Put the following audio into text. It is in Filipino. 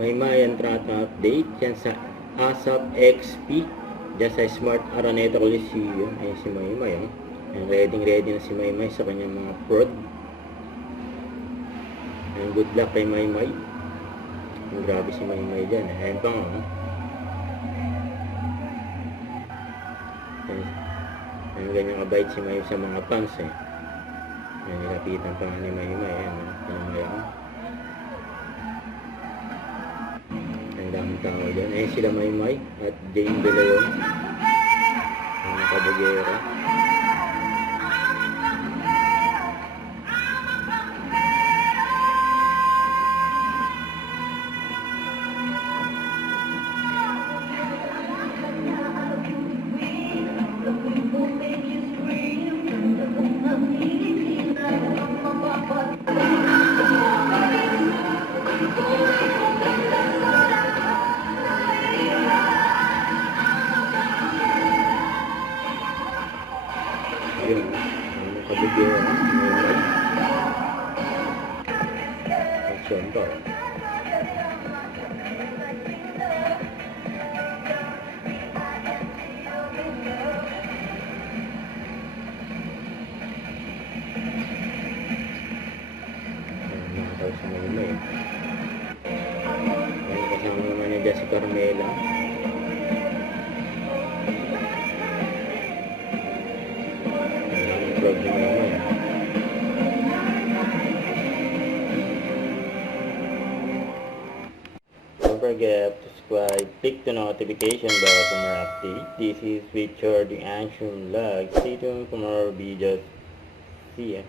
May Mayan Trata update yan sa ASAP XP. Diyan sa Smart Araneta Coliseum. Ayan si Maymay. Ready na si Maymay sa kanyang mga prod. And good luck kay Maymay. Grabe si Maymay dyan. Ayan pa nga. Ayan ganyan kabait si Maymay sa mga fans eh. Ayan nilapitan pa nga ni Maymay. Ayan ang daming tao dyan. Ayan sila Maymay at Jane De Leon. Ayan kabugera. Yun, kabugera. Action to. Nakataw sa Maymay. Ayun, kasama naman niya dyan si Carmela. Don't forget to subscribe, click the notification bell for more updates. This is Richard the Ancient Vlog. Stay tuned for more videos. See ya.